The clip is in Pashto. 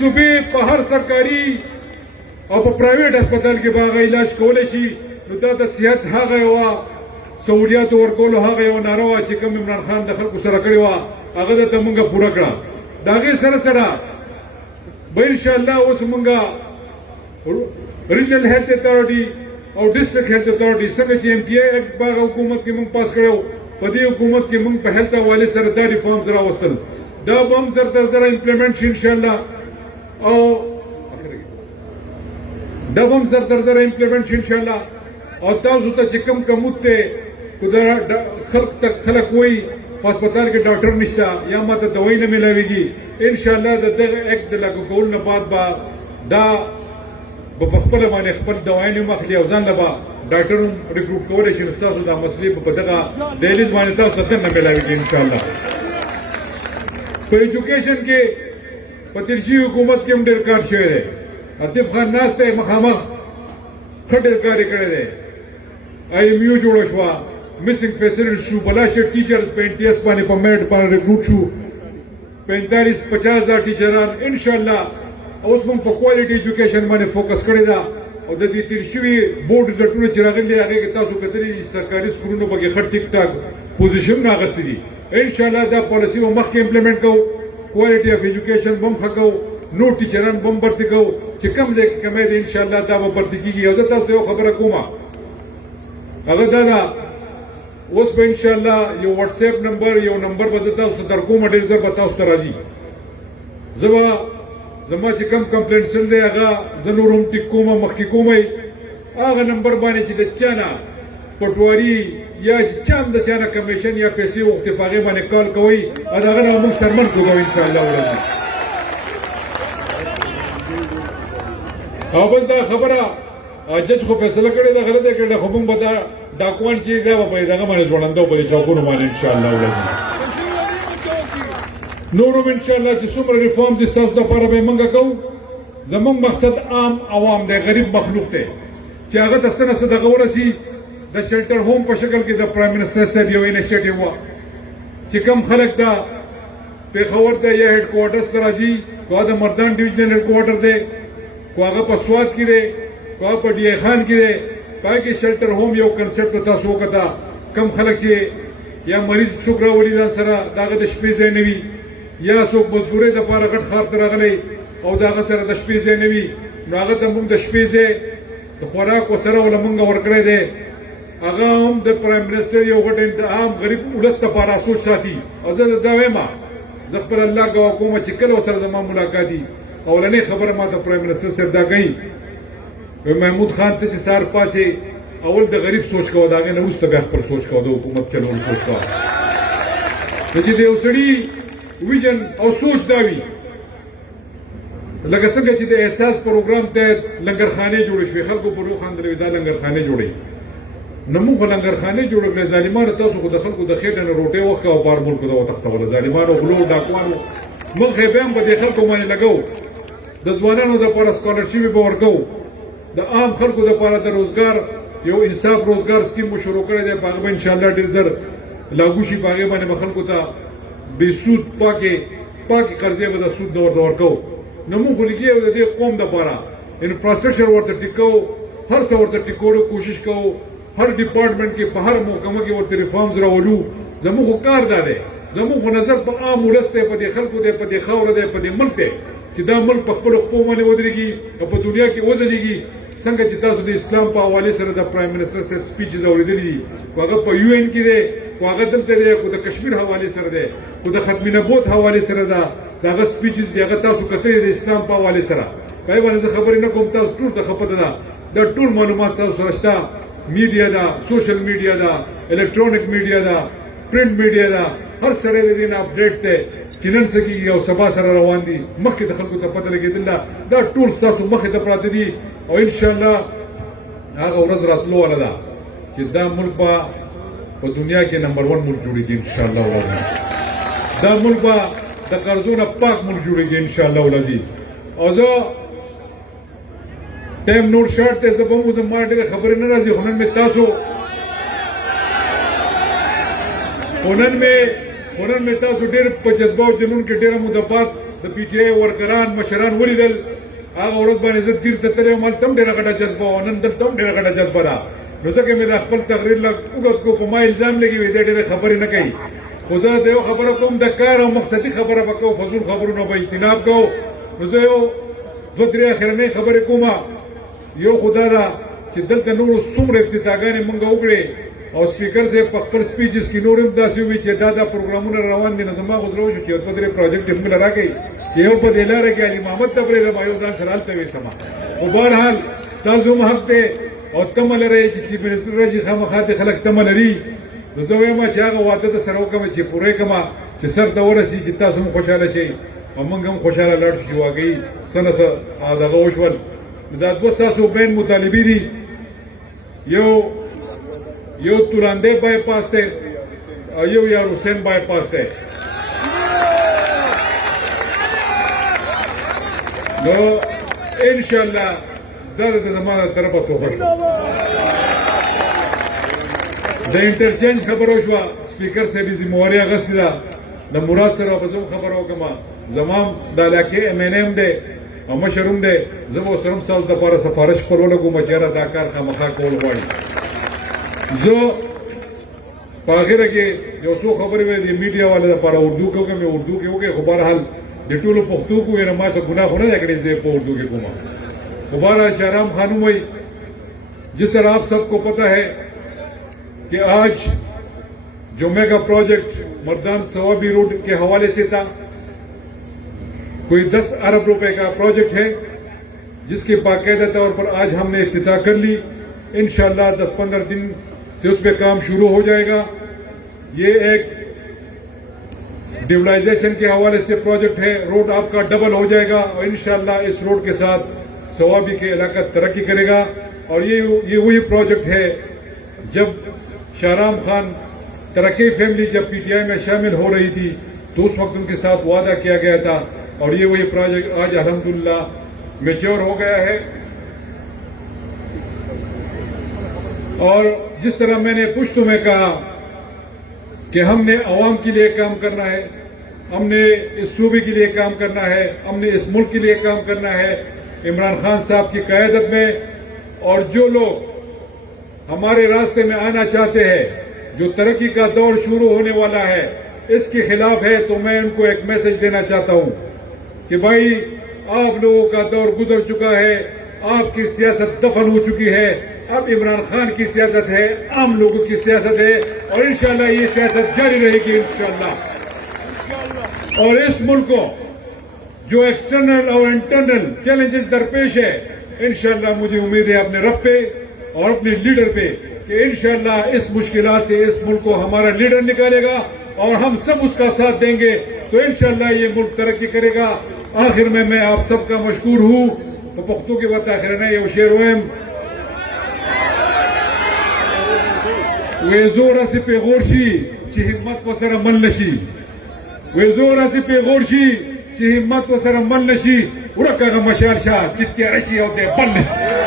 صوبې په هر سرکاري او په پرایویټ هسپتال کې به هغه علاج کولی شي نو دا د صحت هغه یوه سہولیات ورکولو هغه یوه ناره وه چې کوم عمران خان د خلکو سره کړې وه هغه درته مونږ پوره کړه د هغې سره سره به انشاءالله اوس مونږ ریجنل هیلث اتھارټي او ډسټرکټ هیلث اتھارټي څنګه چې ایم پی آی ایکټ په هغه حکومت کې مونږ پاس کړی و په دې حکومت کې مونږ په هیلث حوالې سره دا ریفارمز راوستل دا به هم زر تر زره امپلیمنټ شي انشاءالله او دا به هم زر تر زره امپلیمنټ شي انشاءالله او تاسو ته چې کوم کمود دی خلک وایي په هسپتال کې ډاکټر نشته یا ماته دوایي نه میلاویږي انشاءالله د دغه ایکټ د لاګو کولو نه بعد به دا به په خپله باندې خپل دوایانې هم اخلي او ځان له به ډاکټر هم ریکروټ کولی شي نو ستاسو دا مسلې به په دغه دهلیز باندې تاسو ته نه میلاویږي انشاءالله په ایجوکیشن کې په تېر شوي حکومت کې هم ډېر کار شوی دی عطیف خان ناست دی مخامخ ښه ډېر کار یې کړی دی آی ایم یو جوړه شوه مسنګ فیسلټي شو بلاشه ټیچر په انټیاس باندې په میرټ باندې ریکروټ شو 45-50 ټیچران انشاءالله اوس موږ په کوالټي ایجوکیشن باندې فوکس کړی دا او د دې تېر شوي بورډ رزلټونه چې راغلي هغې کې تاسو کتلي دي سرکاري سکولونو پکې ښه ټیک ټاک پوزیشنونه اخیستي دي انشاءالله دا پالیسي به مخکې امپلیمنټ کوو کوالټي اف ایجوکیشن به هم ښه کوو نور ټیچران به هم برتي کوو چې کوم ځای کې کمی دی انشاءالله دا به برتي کېږي او زه تاسو ته یو خبره کوم هغه دا ده اوس به انشاءالله یو واتس اپ نمبر یو نمبر به زه تاسو ته درکوم ډېر ژر به تاسو ته راځي زه به زما چې کوم کمپلینټسن دی هغه زه نور هم ټیک کوم مخکې کومی هغه نمبر باندې چې د چا نه پټواري یا چې چا هم د چا نه کمیشن یا پیسې وغوښتې په هغې باندې کال کوئ او د هغه نه موږ سرمن کوو انشاءالله ورځي او بل دا خبره جج خو فیصله کړې ده غلطه کړې ده خو موږ به دا ډاکوان چې دا به په دغه باندې ځوړنده په دې چوکونو باندې انشاءالله ورځي نور هم انشاءالله چې څومره ریفارم دي ستاسو دپاره به یې موږ کوو زموږ مقصد عام عوام دی غریب مخلوق دی چې هغه ته څه نه څه دغه ورسي د شیلټر ہوم په شکل کې د پرایم منسټر صاحب یو انیشیټیو وه چې کوم خلک دا پېښور ته یا هیډ کوارټرز ته راځي که هغه د مردان ډویژنل هیډ کوارټر دی که هغه په سوات کې دی که هغه په ډي آی خان کې دی په هغې کې شیلټر ہوم یو کنسپټ به تاسو وکته کم خلک چې یا مریض څوک راولي ځان سره د هغه د شپې ځای نه وي یا څوک مزدورۍ دپاره غټ ښار ته راغلی او د هغه سره د شپې ځای نه وي نو هغه ته مونږ د شپې ځای د خوراک وسره وله مونږ ورکړی دی هغه هم د پرایم منسټر یو غټ عام غریب ولس دپاره سوچ ساتي او زه دا وایم زه خپل الله ګواه کوم چې کله ورسره زما ملاقاتي اولنۍ خبره ما د پرایم منسټر صاحب دا کوي محمود خان ته چې سهار پاسې اول د غریب سوچ کوه د هغې نه وروسته بیا خپل سوچ کوه د حکومت چلول سوچ کوه نو چې د یو سړي ویژن او سوچ دا وي لکه څنګه چې د احساس پروګرام تحت لنګرخانې جوړې شوې خلکو پر وخندلې دا لنګرخانې جوړوي نو موږ خو لنګرخانې جوړې کړې ظالمانو تاسو خو د خلکو د خېټې نه روټۍ وکړه او بار ملکو ته وتښتوله ظالمانو غلو ډاکوانو موږ یې بیا هم په دې خلکو باندې لګوو د ځوانانو دپاره سکالرشپې به ورکوو د عام خلکو دپاره د روزګار یو انصاف روزګار سکیم مو شروع کړی دی په هغه به انشاءالله ډېر زر لاګو شي په هغې باندې به خلکو ته بې سود پاکې قرضې به د سود نه ورته ورکوو نو موږ خو لګي یو د دې قوم دپاره انفراسټرکچر ورته ټیک کوو هر څه ورته ټیک کولو کوشش کوو هر ډپارټمنټ کې په هر محکمه کې ورته ریفارمز راولو زموږ خو کار دا دی زموږ خو نظر په عام ولس دی په دې خلکو دی په دې خاوره دی په دې ملک دی چې دا ملک په خپلو خپو باندې ودرېږي او په دنیا کې وځلېږي څنګه چې تاسو د اسلام په حوالې سره د پرایم منسټر صاحب سپیچز اورېدلي دي خو هغه په یو این کې دی خو هغه دلته دی خو د کشمیر حوالې سره دی خو د ختم نبوت حوالې سره ده د هغه سپیچز دي هغه تاسو کتلي د اسلام په حوالې سره په هغې باندې زه خبرې نه کوم تاسو ټول ته ښه پته ده دا ټول معلومات تاسو سره شته میډیا ده سوشل میډیا ده الکترونیک میډیا ده پرنټ میډیا ده هر سړی د دې نه اپډیټ دی چې نن څه کېږي او سبا سره روان دي مخکې د خلکو ته پته لګېدل ده دا ټول ستاسو مخې ته پراته دي او انشاءالله هغه ورځ راتلو واله ده چې دا ملک به په دنیا کې نمبر 1 ملک جوړېږي انشاءالله ولادي دا ملک به د قرضو نه پاک ملک جوړېږي انشاءالله ولادي او زه ټایم نور شارټ دی زه به هم اوس ما ډېرې خبرې نه راځي خو نن مې تاسو خو نن مې تاسو ډېر په جذبه او جنون کې ډېره موده بعد د پی ټی آی ورکران مشران ولیدل هغه ورځ باندې زه تیر ته تللی وم هلته هم ډېره غټه جذبه وه نن دلته هم ډېره غټه جذبه ده نو ځکه مې د خپل تقریر لږ اوږد کړو په ما الزام لګي وي دی ډېرې خبرې نه کوي خو زه د یو خبره کوم د کار او مقصدي خبره به کوو فضول خبرونو به اجتناب کوو نو زه یو دوه درې اخرنۍ خبرې کومه یو خو دا ده چې دلته نورو څومره افتتاحګانې مونږ وکړې او سپیکر صاحب په خپل سپیچز کې نور هم داسې ووایي چې دا پروګرامونه روان دي نو زما خو زړه وشو چې یو دوه درې پروجیکټ موږ له راکوي چې یو په دې لاره کې علي محمد ته پرېږدم یو ځان سره هلته ویسمه خو بهرحال ستاسو هم حق دی او تمه لرئ چې چیف منسټر راشي خامخا دې خلک تمه لري نو زه وایم چې هغه واده د سره وکړم چې پوره کړم چې سر ته ورسي چې تاسو هم خوشحاله شئ او موږ هم خوشحاله لاړ شو چې واقعي څه نه څه دغه وشول دا دوه ستاسو بین مطالبې دي یو تورانده بای پاس دی او یو یار حسین بای پاس دی نو انشاءالله دا د زما د طرفه توفه شوه د انټرچینج خبره وشوه سپیکر صاحب یې ذمهواري اخیستې ده د مراد سره به زه خبره وکړم زما د علاقې ایم این ایم دی او مشر هم دی زه به ورسره هم ستاسو دپاره سفارش خپل ولګوم چې یاره دا کار خامخا کول غواړي زه په اخره کې یو څو خبرې مې د میډیا والو دپاره اردو کې وکړم اردو کې وکړې خو بهرحال د ټولو پښتو کو یې ما څه ګناه خو نه ده کړې زه په اردو کې کومه خو بهرحال شهرام خانم وایي جس طرح آپ سب کو پتہ ہے کہ آج جو میگا پروجیکٹ مردان سوابی روڈ کے حوالے سے تھا کوئی 10 ارب روپے کا پروجیکٹ ہے جس کے باقاعدہ طور پر آج ہم نے افتتاح کر لی انشاءاللہ 10-15 دن سے اس پہ کام شروع ہو جائے گا یہ ایک ڈیولائزیشن کے حوالے سے پروجیکٹ ہے روڈ آپ کا ڈبل ہو جائے گا اور انشاءاللہ اس روڈ کے ساتھ سوابی کے علاقہ ترقی کرے گا اور یہ وہی پروجیکٹ ہے جب شاہرام خان ترقی فیملی جب پی ٹی آئی میں شامل ہو رہی تھی تو اس وقت ان کے ساتھ وعدہ کیا گیا تھا اور یہ وہی پروجیکٹ آج الحمدللہ میچور ہو گیا ہے اور جس طرح میں نے پشتوں میں کہا کہ ہم نے عوام کے لیے کام کرنا ہے ہم نے اس صوبے کے لیے کام کرنا ہے ہم نے اس ملک کے لیے کام کرنا ہے عمران خان صاحب کی قیادت میں اور جو لوگ ہمارے راستے میں آنا چاہتے ہیں جو ترقی کا دور شروع ہونے والا ہے اس کے خلاف ہے تو میں ان کو ایک میسج دینا چاہتا ہوں کہ بھائی آپ لوگوں کا دور گزر چکا ہے آپ کی سیاست دفن ہو چکی ہے اب عمران خان کی سیاست ہے عام لوگوں کی سیاست ہے اور انشاءاللہ یہ سیاست جاری رہے گی انشاءاللہ اور اس ملک کو جو ایکسٹرنل اور انٹرنل چیلنجز درپیش ہے انشاءاللہ مجھے امید ہے اپنے رب پہ اور اپنے لیڈر پہ کہ انشاءاللہ اس مشکلات سے اس ملک کو ہمارا لیڈر نکالے گا اور ہم سب اس کا ساتھ دیں گے تو انشاءاللہ یہ ملک ترقی کرے گا آخر میں آپ سب کا مشکور ہوں تو پختو کی بات آخر ہے یہ شعر ویم ویزورا سی پی غورشی چی ہمت و سر من نشی ویزورا سی پی غورشی چی ہمت و سر من نشی ورکا مشال شاہ چتیا رشی ہوتے بند